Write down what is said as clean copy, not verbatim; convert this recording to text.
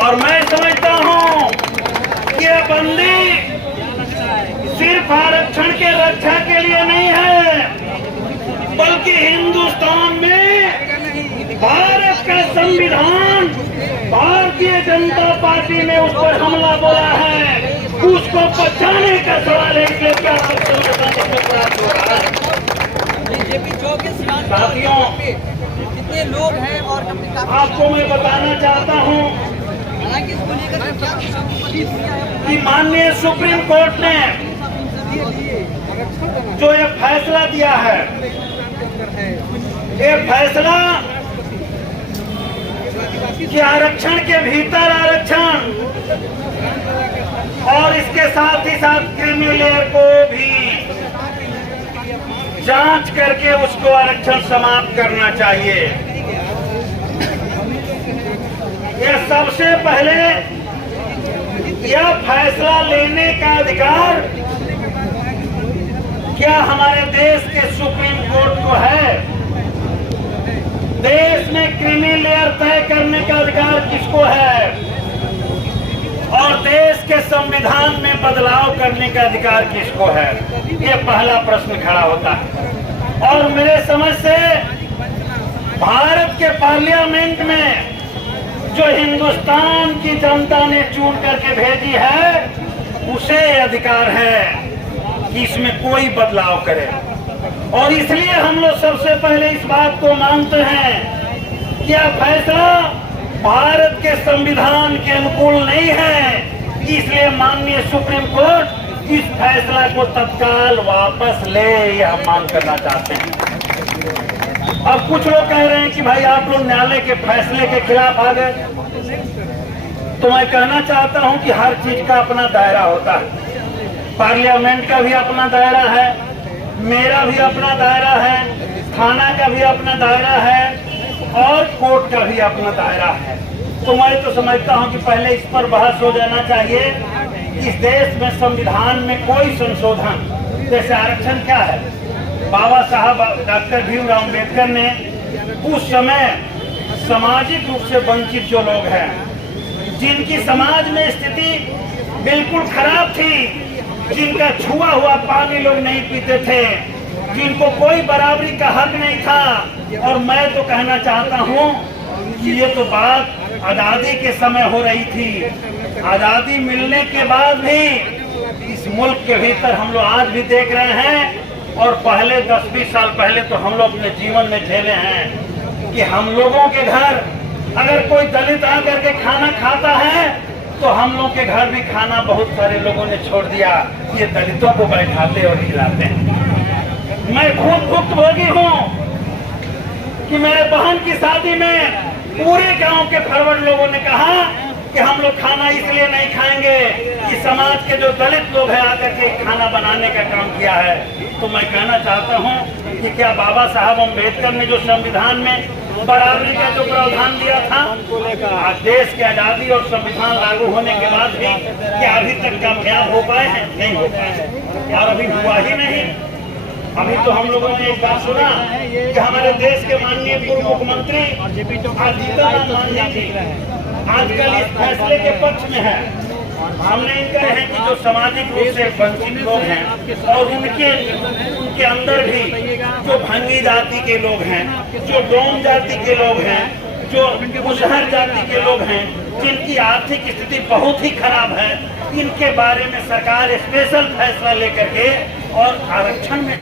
और मैं समझता हूं कि यह बंदी सिर्फ आरक्षण के रक्षा के लिए नहीं है, बल्कि हिंदुस्तान में भारत का संविधान, भारतीय जनता पार्टी ने उस पर हमला बोला है, उसको बचाने का सवाल है। इसलिए क्या साथियों, कितने लोग हैं और आपको मैं बताना चाहता हूं कि माननीय सुप्रीम कोर्ट ने जो ये फैसला दिया है, ये फैसला कि आरक्षण के भीतर आरक्षण और इसके साथ ही साथ क्रीमी लेयर को भी जांच करके उसको आरक्षण समाप्त करना चाहिए। यह सबसे पहले यह फैसला लेने का अधिकार क्या हमारे देश के सुप्रीम कोर्ट को है? देश में क्रीमी लेयर तय करने का अधिकार किसको है? और देश के संविधान में बदलाव करने का अधिकार किसको है? ये पहला प्रश्न खड़ा होता है। और मेरे समझ से भारत के पार्लियामेंट में जो हिंदुस्तान की जनता ने चुन करके भेजी है, उसे अधिकार है कि इसमें कोई बदलाव करे। और इसलिए हम लोग सबसे पहले इस बात को मानते हैं कि यह फैसला भारत के संविधान के अनुकूल नहीं है, इसलिए माननीय सुप्रीम कोर्ट इस फैसला को तत्काल वापस ले, यह हम मांग करना चाहते हैं। अब कुछ लोग कह रहे हैं कि भाई आप लोग न्यायालय के फैसले के खिलाफ आ गए, तो मैं कहना चाहता हूं कि हर चीज का अपना दायरा होता है। पार्लियामेंट का भी अपना दायरा है, मेरा भी अपना दायरा है, थाना का भी अपना दायरा है और कोर्ट का भी अपना दायरा है। तो मैं तो समझता हूं कि पहले इस पर बहस हो जाना चाहिए। इस देश में संविधान में कोई संशोधन, जैसे आरक्षण क्या है, बाबा साहब डॉक्टर भीमराव अम्बेडकर ने उस समय सामाजिक रूप से वंचित जो लोग हैं, जिनकी समाज में स्थिति बिल्कुल खराब थी, जिनका छुआ हुआ पानी लोग नहीं पीते थे, जिनको कोई बराबरी का हक नहीं था। और मैं तो कहना चाहता हूं कि ये तो बात आजादी के समय हो रही थी। आजादी मिलने के बाद भी इस मुल्क के भीतर हम लोग आज भी देख रहे हैं, और पहले 10-20 साल पहले तो हम लोग अपने जीवन में झेले हैं कि हम लोगों के घर अगर कोई दलित आकर के खाना खाता है तो हम लोग के घर भी खाना बहुत सारे लोगों ने छोड़ दिया, ये दलितों को बैठाते और खिलाते हैं। मैं खुद भुक्तभोगी हूँ कि मेरे बहन की शादी में पूरे गांव के फॉरवर्ड लोगों ने कहा कि हम लोग खाना इसलिए नहीं खाएंगे कि समाज के जो दलित लोग हैं आकर के खाना बनाने का काम किया है। तो मैं कहना चाहता हूं कि क्या बाबा साहब अम्बेडकर ने जो संविधान में बराबरी का जो प्रावधान दिया था, आज देश की आजादी और संविधान लागू होने के बाद भी क्या अभी तक कामयाब हो पाए हैं? नहीं हो पाए, और अभी हुआ ही नहीं। अभी तो हम लोगों ने एक बात सुना कि हमारे देश के माननीय पूर्व मुख्यमंत्री जीतनराम मांझी आजकल इस फैसले के पक्ष में है। हमने इनका है कि जो सामाजिक रूप से वंचित लोग हैं और उनके अंदर भी जो भंगी जाति के लोग हैं, जो डोम जाति के लोग हैं, जो मुसहर जाति के लोग हैं, जिनकी आर्थिक स्थिति बहुत ही खराब है, इनके बारे में सरकार स्पेशल फैसला लेकर के और आरक्षण में